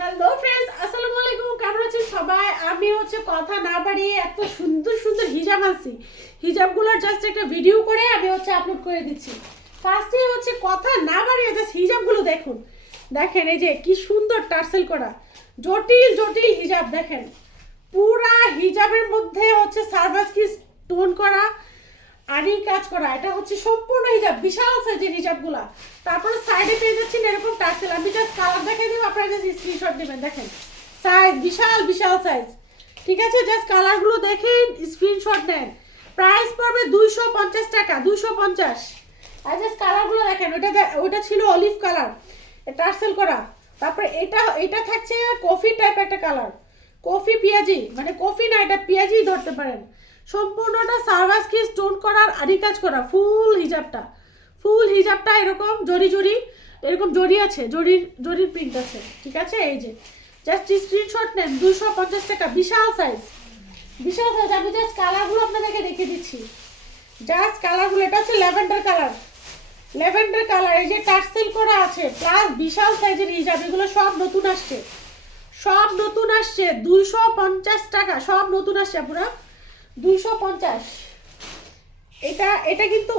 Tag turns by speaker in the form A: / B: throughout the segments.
A: Hello friends আসসালামু আলাইকুম কেমন আছেন সবাই? আমি হচ্ছে কথা না বাড়িয়ে এত সুন্দর সুন্দর হিজাব আনছি। হিজাবগুলোর জাস্ট একটা ভিডিও করে আমি হচ্ছে আপলোড করে দিচ্ছি। ফার্স্টে হচ্ছে কথা না বাড়িয়ে জাস্ট হিজাবগুলো দেখুন। দেখেন এই যে কি সুন্দর টার্সেল করা। জটিল জটিল হিজাব দেখেন। পুরা হিজাবের মধ্যে হচ্ছে সার্ভাস কি স্টোন করা আরই কাজ করা। এটা হচ্ছে সম্পূর্ণ হিজাব বিশাল সাইজের হিজাবগুলা তারপরে সাইডে পেয়ে যাচ্ছেন এরকম টার্সেল। আমি দেবো স্ক্রিনশট নেবেন দেখেন। সাইজ বিশাল বিশাল সাইজ ঠিক আছে? জাস্ট কালারগুলো স্ক্রিনশট নেন। প্রাইস পড়বে দুইশো পঞ্চাশ টাকা, দুইশো পঞ্চাশ। জাস্ট কালারগুলো দেখেন, ওইটা দে- ওইটা ছিল অলিভ কালার টার্সেল করা। তারপরে এটা এটা থাকছে কফি টাইপ একটা কালার কফি পেঁয়াজি মানে কফি না, এটা পেঁয়াজি ধরতে পারেন। সম্পূর্ণটা সার্ভাস কি স্টোন করার আরি কাজ করা। ফুল হিজাবটা। ফুল হিজাবটা এরকম জরি। জরি এরকম জরি আছে, জরির জরির প্রিন্ট আছে, ঠিক আছে? এই যে জাস্ট স্ক্রিনশট নেন, দুশো পঞ্চাশ টাকা, বিশাল সাইজ বিশাল সাইজ আমি জাস্ট কালারগুলো আপনাদেরকে দেখে দিচ্ছি। জাস্ট কালারগুলো এটা হচ্ছে ল্যাভেন্ডার কালার ল্যাভেন্ডার কালার এই যে টার্সেল করা আছে প্লাস বিশাল সাইজের হিজাব এগুলো সব নতুন আসছে। সব নতুন আসছে দুইশো পঞ্চাশ টাকা, সব নতুন আসছে পুরো দুইশো পঞ্চাশ। এটা এটা কিন্তু,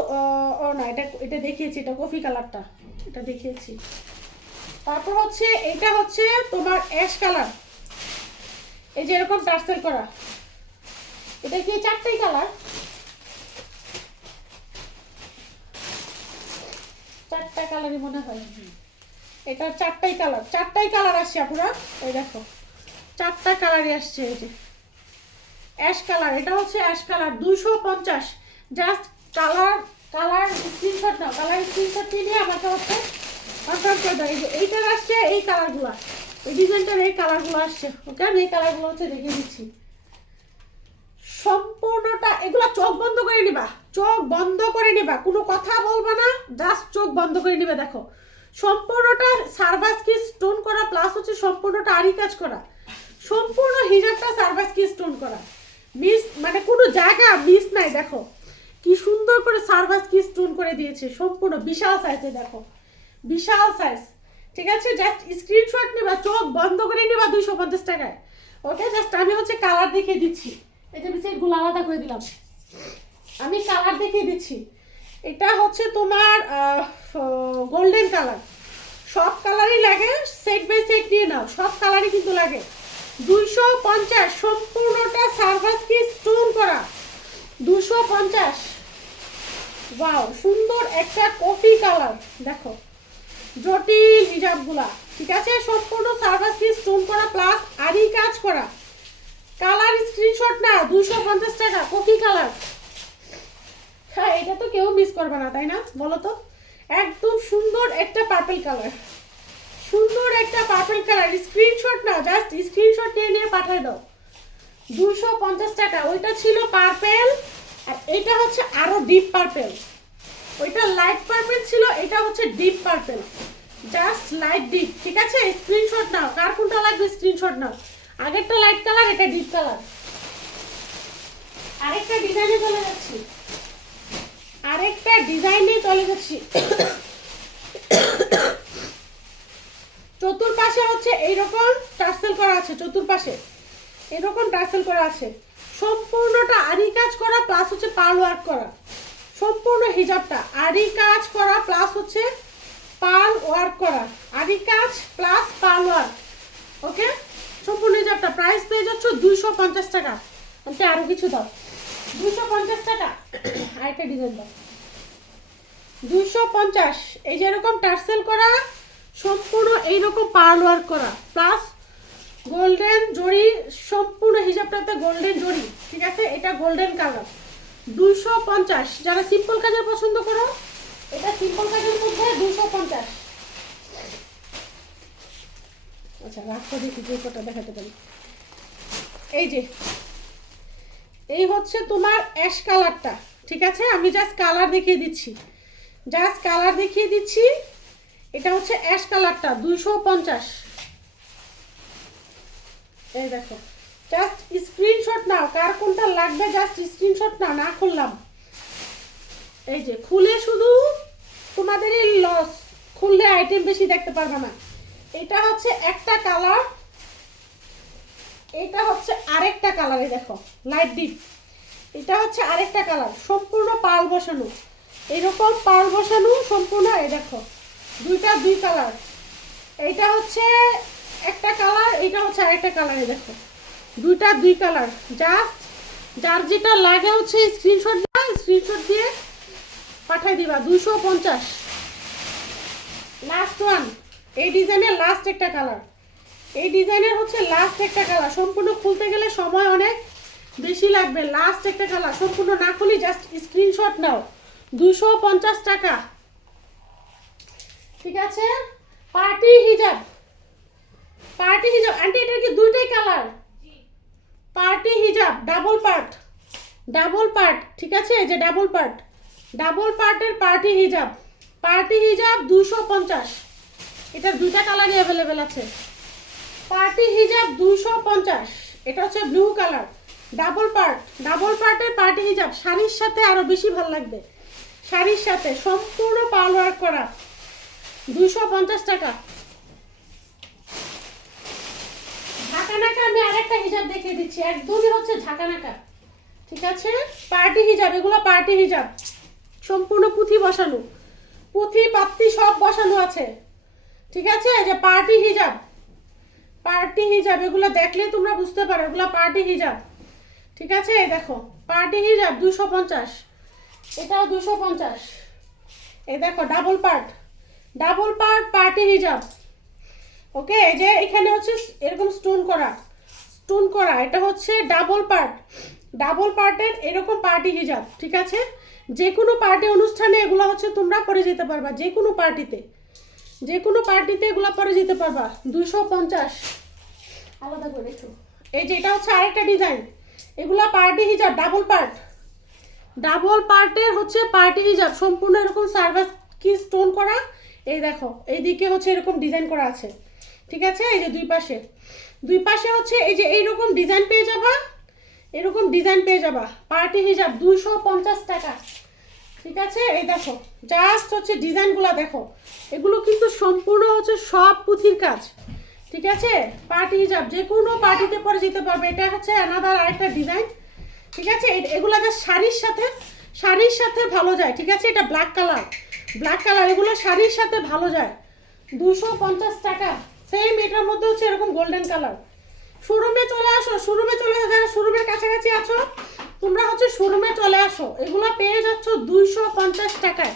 A: ও না, এটা এটা দেখিয়েছি, এটা কফি কালারটা এটা দেখিয়েছি। তারপর হচ্ছে, এটা হচ্ছে তোমার অ্যাশ কালার এই যে এরকম টার্সেল করা। এটা কি চারটেই কালার চারটা কালারই মনে হয়। এটা চারটাই কালার চারটাই কালার আসছে আপুরা। এই দেখো, চারটা কালারই আসছে এই যে। অ্যাশ কালার এটা হচ্ছে অ্যাশ কালার দুশো পঞ্চাশ। জাস্ট কালার কালার স্ক্রিনশট নাও, কালার স্ক্রিনশট নিয়ে আমাকে হচ্ছে কনফার্ম করে দাও। এই এইটার আসছে এই কালারগুলো। এই ডিজাইনটার এই কালারগুলো আসছে ওকে আমি এই কালারগুলো হচ্ছে দেখিয়ে দিচ্ছি। সম্পূর্ণটা, এগুলো চোখ বন্ধ করে নিবা, চোখ বন্ধ করে নিবা, কোনো কথা বলবা না জাস্ট চোখ বন্ধ করে নিবে, দেখো। সম্পূর্ণটা সার্ভাস কি স্টোন করা প্লাস হচ্ছে সম্পূর্ণটা আরি কাজ করা। সম্পূর্ণ হিজাবটা সার্ভাস কি স্টোন করা। মিস মানে কোনো জায়গা মিস নাই, দেখো। কি সুন্দর করে সার্ভাস কি স্টোন করে দিয়েছে, সম্পূর্ণ বিশাল সাইজে দেখো, বিশাল সাইজ ঠিক আছে? জাস্ট স্ক্রিনশট নেবা, চোখ বন্ধ করে নেবা দুইশো পঞ্চাশ টাকায়। ওকে জাস্ট আমি হচ্ছে কালার দেখিয়ে দিচ্ছি। এই যে আমি সেটগুলো আলাদা করে দিলাম। আমি কালার দেখিয়ে দিচ্ছি। এটা হচ্ছে তোমার গোল্ডেন কালার সব কালারই লাগে সেট বাই সেট নিয়ে নাও। সব কালারই কিন্তু লাগে। দুইশো পঞ্চাশ, সম্পূর্ণটা সার্ভাস কি স্টোন করা। দুশো পঞ্চাশ। ওয়াও সুন্দর একটা কফি কালার দেখো, জটিল হিজাবগুলা ঠিক আছে? সম্পূর্ণ সার্ভাস কি স্টোন করা প্লাস আরি কাজ করা। কালার স্ক্রিনশট না, দুশো পঞ্চাশ টাকা কফি কালার হ্যাঁ এটা তো কেউ মিস করবে না, তাই না? বলো তো। একদম সুন্দর একটা পার্পল কালার সুন্দর একটা পার্পল কালার স্ক্রিনশট না জাস্ট স্ক্রিনশট নিয়ে নিয়ে পাঠিয়ে দাও। দুশো পঞ্চাশ টাকা, ওইটা ছিল পার্পেল আর এটা হচ্ছে আরও ডিপ পার্পেল ওইটা লাইট পার্পেল ছিল, এটা হচ্ছে deep purple just light deep ঠিক আছে? স্ক্রিনশট নাও। কার কোনটা লাগবে স্ক্রিনশট নাও। আগেরটা লাইট কালার এটা ডিপ কালার আরেকটা ডিজাইনে চলে যাচ্ছি। আরেকটা ডিজাইনে চলে যাচ্ছি। চতুর্পাশে হচ্ছে এইরকম টার্সেল করা আছে, চতুর্পাশে। এরকম টার্সেল করা আছে। সম্পূর্ণটা আরি কাজ করা প্লাস হচ্ছে পাল ওয়ার্ক করা। সম্পূর্ণ হিজাবটা আরি কাজ করা প্লাস হচ্ছে পাল ওয়ার্ক করা। আরি কাজ প্লাস পাল ওয়ার্ক ওকে সম্পূর্ণ হিজাবটা প্রাইস পেয়ে যাচ্ছ দুইশো পঞ্চাশ টাকা। আনতে আরও কিছু দাও। দুইশো পঞ্চাশ টাকা। আরেকটা ডিজাইন দাও। দুইশো পঞ্চাশ। এই যে এরকম টার্সেল করা, সম্পূর্ণ এইরকম পাল ওয়ার্ক করা। প্লাস গোল্ডেন জরি, সম্পূর্ণ হিসাবটাতে গোল্ডেন জরি, ঠিক আছে? এটা গোল্ডেন কালার। দুইশো পঞ্চাশ। যারা সিম্পল কাজের পছন্দ করো, এটা সিম্পল কাজের মধ্যে দুইশো পঞ্চাশ। আচ্ছা রাখতে দেখি যে কটা দেখাতে পারি। এই যে, এই হচ্ছে তোমার অ্যাশ কালারটা ঠিক আছে? আমি জাস্ট কালার দেখিয়ে দিচ্ছি। জাস্ট কালার দেখিয়ে দিচ্ছি। এটা হচ্ছে অ্যাশ কালারটা দুইশো পঞ্চাশ। এই দেখো। জাস্ট স্ক্রিনশট নাও, কার কোনটা লাগবে জাস্ট স্ক্রিনশট নাও, না খুললাম। এই যে, খুলে শুধু তোমাদেরই লস খুললে আইটেম বেশি দেখতে পারবে না। এটা হচ্ছে একটা কালার এটা হচ্ছে আরেকটা কালারে দেখো লাইট ডিপ এটা হচ্ছে আরেকটা কালার সম্পূর্ণ পাল বসানো। এরকম পাল বসানো সম্পূর্ণ, এই দেখো, দুইটা দুই কালার এইটা হচ্ছে একটা কালার এটা হচ্ছে আরেকটা কালারে দেখো। দুইটা, দুই কালার জাস্ট যার যেটা লাগে হচ্ছে স্ক্রিনশট দিয়ে স্ক্রিনশট দিয়ে পাঠাই দিবা দুশো পঞ্চাশ। লাস্ট ওয়ান এই ডিজাইনের লাস্ট একটা কালার এই ডিজাইনের হচ্ছে লাস্ট একটা কালার সম্পূর্ণ খুলতে গেলে সময় অনেক বেশি লাগবে। লাস্ট একটা কালার সম্পূর্ণ না খুলি জাস্ট স্ক্রিনশট নাও। দুশো পঞ্চাশ টাকা। ঠিক আছে? পার্টি হিজাব পার্টি হিজাব। আন্টি এটা কি দুইটাই কালার? পার্টি হিজাব ডাবল পার্ট। ডাবল পার্ট ঠিক আছে? এই যে ডাবল পার্ট। ডাবল পার্টের পার্টি হিজাব। পার্টি হিজাব দুশো পঞ্চাশ। এটা দুইটা কালারই অ্যাভেলেবেল আছে। পার্টি হিজাব দুশো পঞ্চাশ। এটা হচ্ছে blue colour double part. Double পার্টের পার্টি হিজাব শাড়ির সাথে আরও বেশি ভালো লাগবে। শাড়ির সাথে সম্পূর্ণ পাল ওয়ার্ক করা। দুশো পঞ্চাশ টাকা। ঝাঁকানাকা, আমি আরেকটা হিজাব দেখিয়ে দিচ্ছি। একদমই হচ্ছে ঝাঁকানাকা। ঠিক আছে? পার্টি হিজাব, এগুলো পার্টি হিজাব। সম্পূর্ণ পুঁথি বসানো। পুঁথি পাত্তি সব বসানো আছে। ঠিক আছে? যে পার্টি হিজাব। পার্টি হিজাব, এগুলো দেখলে তোমরা বুঝতে পারো, এগুলো পার্টি হিজাব। ঠিক আছে? দেখো, পার্টি হিজাব দুশো পঞ্চাশ। এটাও দুশো পঞ্চাশ। এই দেখো, double part. Double part, party হিজাব। ওকে, এই যে এখানে হচ্ছে এরকম স্টোন করা। স্টোন করা, এটা হচ্ছে ডাবল পার্ট ডাবল পার্টের এরকম পার্টি হিজাব ঠিক আছে? যে কোনো পার্টি অনুষ্ঠানে এগুলো হচ্ছে তোমরা পরে যেতে পারবা যে কোনো পার্টিতে যে কোনো পার্টিতে এগুলো পরে যেতে পারবা দুশো পঞ্চাশ। আলাদা করে একটু এই যে এটা হচ্ছে আরেকটা ডিজাইন এগুলো পার্টি হিজাব ডাবল পার্ট ডাবল পার্টের হচ্ছে পার্টি হিজাব সম্পূর্ণ এরকম সার্ভাস কি স্টোন করা। এই দেখো, এইদিকে হচ্ছে এরকম ডিজাইন করা আছে। ঠিক আছে? এই যে দুই পাশে। দুই পাশে হচ্ছে এই যে এইরকম ডিজাইন পেয়ে যাবা। এরকম ডিজাইন পেয়ে যাবা। পার্টি হিজাব দুইশো পঞ্চাশ টাকা। ঠিক আছে? এই দেখো জাস্ট হচ্ছে ডিজাইনগুলো দেখো। এগুলো কিন্তু সম্পূর্ণ হচ্ছে সব পুঁথির কাজ। ঠিক আছে? পার্টি হিজাব যে কোনো পার্টিতে পরে যেতে পারবে। এটা হচ্ছে আনাদার আরেকটা ডিজাইন ঠিক আছে? এগুলো জাস্ট শাড়ির সাথে শাড়ির সাথে ভালো যায়। ঠিক আছে? এটা ব্ল্যাক কালার ব্ল্যাক কালার এগুলো শাড়ির সাথে ভালো যায়। দুশো পঞ্চাশ টাকা। সেম এটার মধ্যে হচ্ছে এরকম গোল্ডেন কালার শোরুমে চলে আসো শোরুমে চলে আসো, যারা শোরুমের কাছাকাছি আছো, তোমরা হচ্ছে শোরুমে চলে আসো। এগুলো পেয়ে যাচ্ছ দুইশো পঞ্চাশ টাকায়।